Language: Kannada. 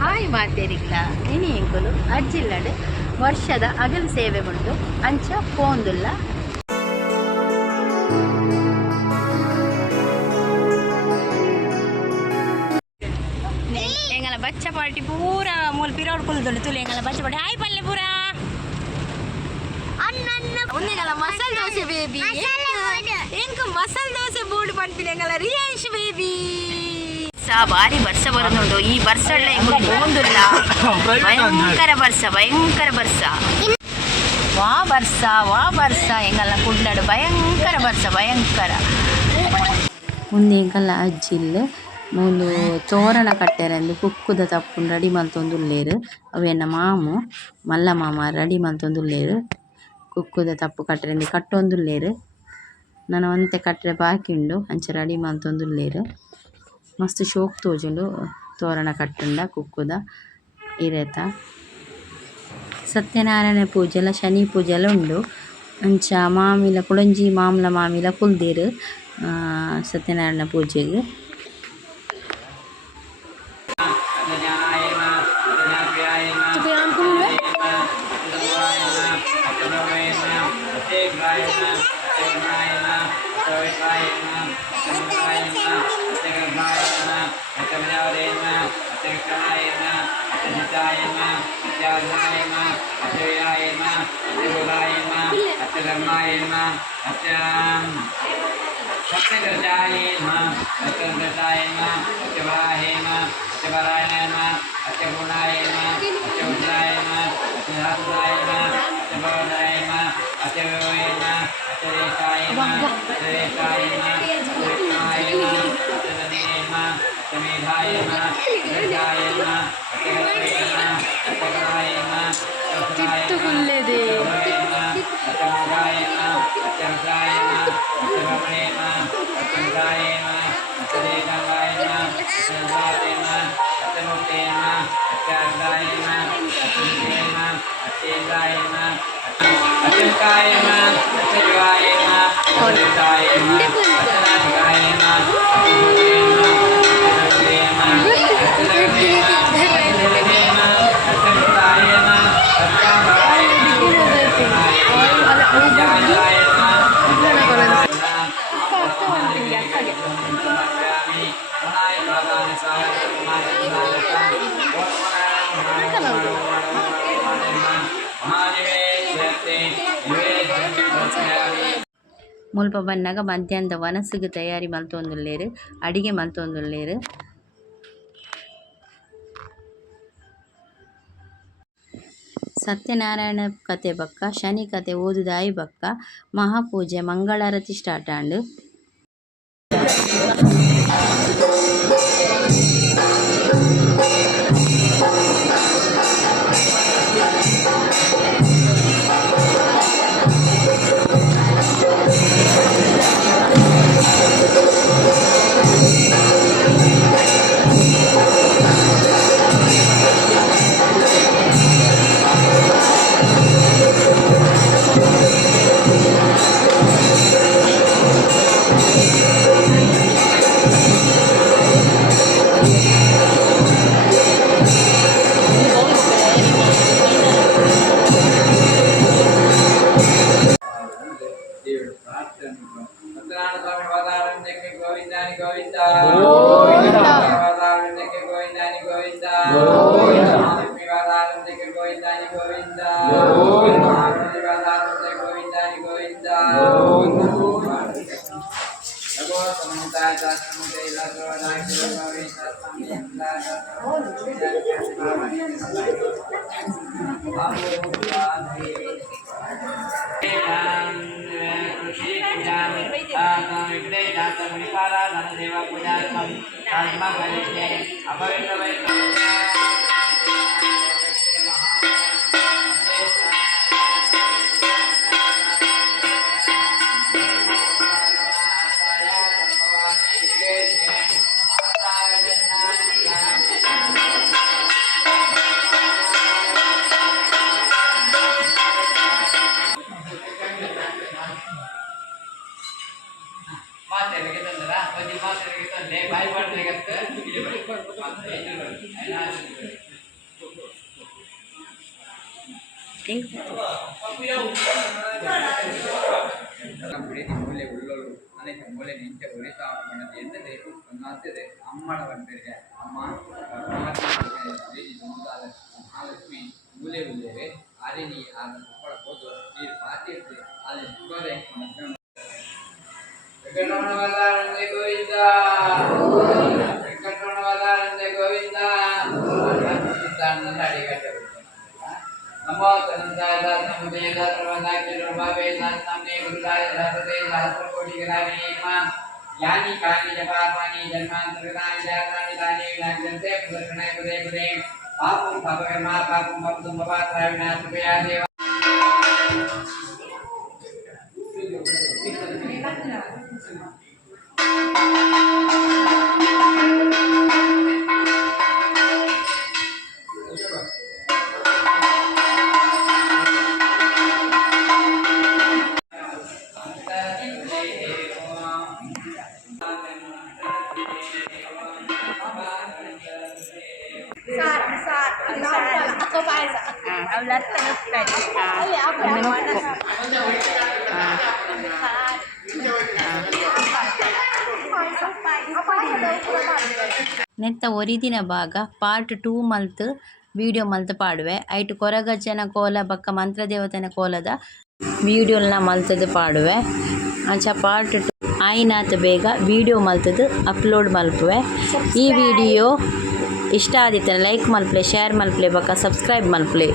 ಹಾಯ್ ಮಾತೇರಿಗ್ಲ ಇನಿ ಎಂಕುಲು ಅಜ್ಜಿಲ್ಲಡ್ ವರ್ಷದ ಅಗಲ್ ಸೇವೆ ಉಂಟು ಅಂಚ ಪೋಂದುಲ್ಲ ಎಂಗಲ ಬಚ್ಚ ಪಾರ್ಟಿ ಪೂರ ಮೂಲ ಪಿರೋಡ್ ಕುಲ್ದುಂಡು ತುಲಿ ಎಂಗಲ ಬಚ್ಚ ಪಾರ್ಟಿ ಹಾಯ್ ಪಲ್ಲೆ ಪೂರ ಒಂದಿನಲ್ಲ ಮಸಾಲೆ ದೋಸೆ ಬೇಬಿ ಎಂಕ ಮಸಾಲೆ ದೋಸೆ ಬೋರ್ಡ್ ಪಂಪಿನ ಎಂಗಲ ರಿಯಾನ್ಶ್ ಬೇಬಿ ಭಾರಿ ಬರ್ಸ ಬರೋದುಂಟು ಈ ಬರ್ಸಳ್ಳ ಎಂಗು ಪೋಂದುಲ್ಲ ಭಯಂಕರ ಬರ್ಸ ವಾ ಬರ್ಸ ಎಂಗಲ್ಲ ಕುಡ್ಲಾಡು ಭಯಂಕರ ಭಯಂಕರ ಮುಂದೆ ಎಂಕಲ್ಲ ಅಜ್ಜಿಲ್ ಮೂಲು ತೋರಣ ಕಟ್ಟೆರಂದು ಕುಕ್ಕುದ ತಪ್ಪುಂಡು ರೆಡಿ ಮಲ್ತೊಂದುಲ್ಲೇರು ಅವೆನ್ನ ಮಾಮು ಮಲ್ಲ ಮಾಮ ರೆಡಿ ಮಲ್ತೊಂದುಲ್ಲೇರು ಕುಕ್ಕುದ ತಪ್ಪು ಕಟ್ಟೆರಂದು ಕಟ್ಟೊಂದುಲ್ಲೇರು ನಾನು ಒಂತೆ ಕಟ್ಟರೆ ಬಾಕಿ ಉಂಡು ಅಂಚ ರೆಡಿ ಮಲ್ತೊಂದುಲ್ಲೇರು ಮಸ್ತ್ ಶೋಕ್ ತೋಜುಂಡು ತೋರಣ ಕಟ್ಟುಂಡ ಕುಕ್ಕುದ ಇರೇತ ಸತ್ಯನಾರಾಯಣ ಪೂಜೆಲ ಶನಿ ಪೂಜೆಲ ಉಂಡು ಅಂಚ ಮಾಮಿಲ ಕುಳಂಜಿ ಮಾಮಲ ಮಾಮಿಲ ಕುಲ್ದೇರು ಸತ್ಯನಾರಾಯಣ ಪೂಜೆಗೆ ಮುಲ್ಪ ಬನ್ನಾಗ ಮಧ್ಯಾಹ್ನದ ವನಸ್ಸಿಗೆ ತಯಾರಿ ಮಲ್ತೊಂದುಲ್ಲೇರು ಅಡಿಗೆ ಮಲ್ತೊಂದುಲ್ಲೇರು ಸತ್ಯನಾರಾಯಣ ಕತೆ ಬಕ್ಕ ಶನಿ ಕತೆ ಓದುದಾಯಿ ಬಕ್ಕ ಮಹಾಪೂಜೆ ಮಂಗಳಾರತಿ ಸ್ಟಾರ್ಟ್ ಆಂಡು ಪ್ರೀತಿ ಮೂಲೆ ಉಳ್ಳೋಳು ಅನೇಕ ಮೂಲೆ ನಿಂತೆ ಉರಿತಾವಣದ ಎಂದರೆ ಒಂದಾಗ್ತದೆ ಅಮ್ಮಳ ಬಂದಿದೆ ಅಮ್ಮ ಮಹಾಲಕ್ಷ್ಮಿ ಮೂಲೆ ಉಳ್ಳೇವೆ ಅರಿನಿ ಆದ ಮಕ್ಕಳ ಹೋದು ನೀರು ಪಾತಿ ಇರ್ತದೆ ಅಲ್ಲಿ ಸುಗರೆ ವೆಂಕಟರಮಣವಲ್ಲಾನಂದ ಗೋವಿಂದ ವೆಂಕಟರಮಣವಲ್ಲಾನಂದ ಗೋವಿಂದ ಅಡಿಗಟ್ಟೆ नमो तनंदाय नमोदय सर्वदाय सर्वभावे नमने गुरुदाय राधते सहस्रकोटि गणानि मान यानि कानि जपापानि जन्मान्तरकानि जातानि तानि विनाशन्ते पुनर्जन्मे पदे पदे पापं पापकर्मा पापं पापं भवात्रा विनाशया देव ನೆತ್ತ ಒರಿದಿನ ಭಾಗ ಪಾರ್ಟ್ 2 ಮಲ್ತ್ ವಿಡಿಯೋ ಮಲ್ತ್ ಪಾಡುವೆ ಐಟ್ ಕೊರಗಜ್ಜನ ಕೋಲ ಬಕ್ಕ ಮಂತ್ರದೇವತೆನ ಕೋಲದ ವಿಡಿಯೋಲ್ನ ಮಲ್ತದು ಪಾಡುವೆ ಅಂಚ ಪಾರ್ಟ್ 2 ಆಯ್ನಾತ್ ಬೇಗ ವಿಡಿಯೋ ಮಲ್ತದು ಅಪ್ಲೋಡ್ ಮಲ್ಪುವೆ. ಈ ವಿಡಿಯೋ ಇಷ್ಟ ಆದಿತ್ತನ ಲೈಕ್ ಮಲ್ಪಲೆ, ಶೇರ್ ಮಲ್ಪಲೆ, ಬಕ್ಕ ಸಬ್ಸ್ಕ್ರೈಬ್ ಮಲ್ಪಲೆ.